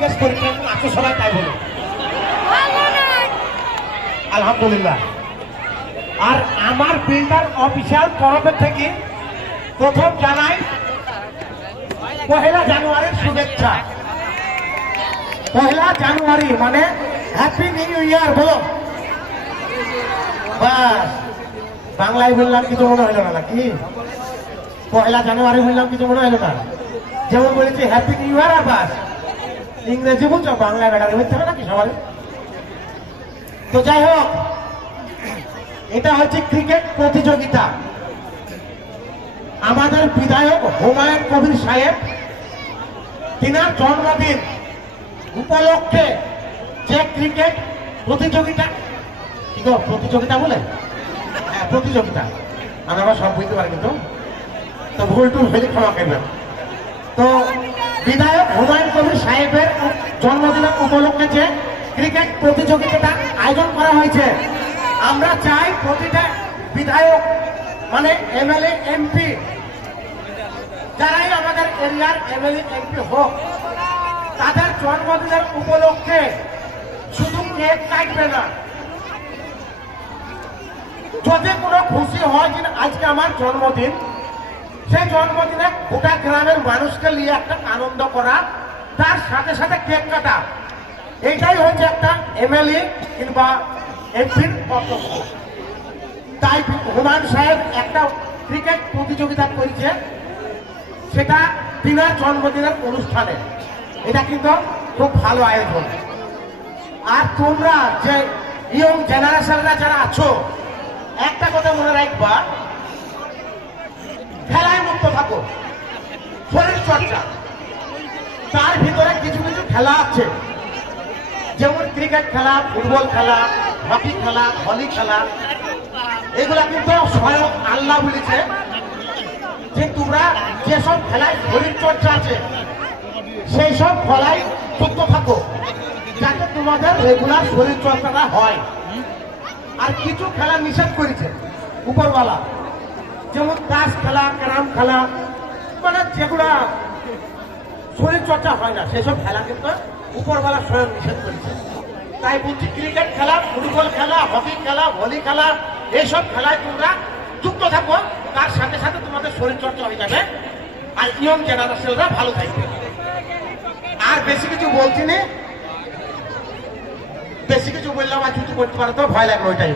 জিজ্ঞেস করি কেমন আছো সবাই, তাই বলো। আলহামদুলিল্লাহ। আর আমার বিল্ডার অফিসিয়াল তরফের থেকে প্রথম জানাই 1 জানুয়ারির শুভেচ্ছা। 1 জানুয়ারি মানে হ্যাপি নিউ ইয়ার বলো। বাস বাংলায় বললাম কিছু মনে হইল না নাকি? 1 জানুয়ারি বললাম কিছু মনে হইল না? যেমন বলেছি হ্যাপি নিউ ইয়ার আর বাস। ইংরেজি বুঝছো, বাংলায় বেড়াতে হচ্ছে হবে নাকি সবাই? তো যাই হোক, এটা হচ্ছে ক্রিকেট প্রতিযোগিতা। আমাদের বিধায়ক হুমায়ুন কবির সাহেব তিনার জন্মদিন উপলক্ষে যে ক্রিকেট প্রতিযোগিতা, কি গো প্রতিযোগিতা বলে? হ্যাঁ প্রতিযোগিতা, আমি আবার সব বুঝতে পারি কিন্তু, তো ভুল টুল হলে ক্ষমা করবেন। তো বিধায়ক হুমায়ুন কবির সাহেবের জন্মদিনের উপলক্ষে যে ক্রিকেট প্রতিযোগিতাটা আয়োজন করা হয়েছে, আমরা চাই প্রতিটা বিধায়ক মানে এমএলএ এমপি যারাই আমাদের এরিয়ার এমএলএ এমপি হোক, তাদের জন্মদিনের উপলক্ষে শুধু কেক কাটবে না, যদি কোনো খুশি হয় যে আজকে আমার জন্মদিন, সেই জন্মদিনে গোটা গ্রামের মানুষকে নিয়ে একটা আনন্দ করা, তার সাথে সাথে কেক কাটা, এইটাই হচ্ছে একটা এমএলএ কিংবা এমপির কর্তব্য। তাই হুমায়ুন সাহেব একটা ক্রিকেট প্রতিযোগিতা করেছে, সেটা তিনার জন্মদিনের অনুষ্ঠানে। এটা কিন্তু খুব ভালো আয়োজন। আর তোমরা যে ইয়ং জেনারেশনরা যারা আছো, একটা কথা মনে রাখবা, খেলায় মুক্ত থাকো, শরীর চর্চা। তার ভিতরে কিছু কিছু খেলা আছে, যেমন ক্রিকেট খেলা, ফুটবল খেলা, হকি খেলা, ভলি খেলা, এগুলা কিন্তু স্বয়ং আল্লাহ বলেছে যে তোমরা যেসব খেলায় শরীর চর্চা আছে সেই সব খেলায় যুক্ত থাকো, যাতে তোমাদের রেগুলার শরীর চর্চাটা হয়। আর কিছু খেলা নিষেধ করেছে উপরওয়ালা, যেমন তাস খেলা, ক্যারাম খেলা, মানে যেগুলা শরীর চর্চা হয় না সেসব খেলা কিন্তু উপরওয়ালা স্বয়ং নিষেধ করেছে। তাই বলছি ক্রিকেট খেলা, ফুটবল খেলা, হকি খেলা, ভলি খেলা, এইসব খেলায় তোমরা যুক্ত থাকো, তার সাথে সাথে তোমাদের শরীর চর্চা হয়ে যাবে আর ইয়ং জেনারেশনরা ভালো থাকবে। আর বেশি কিছু বলছি না, বেশি কিছু বললাম আর কিছু করতে পারো তো ভয় লাগবে ওইটাই।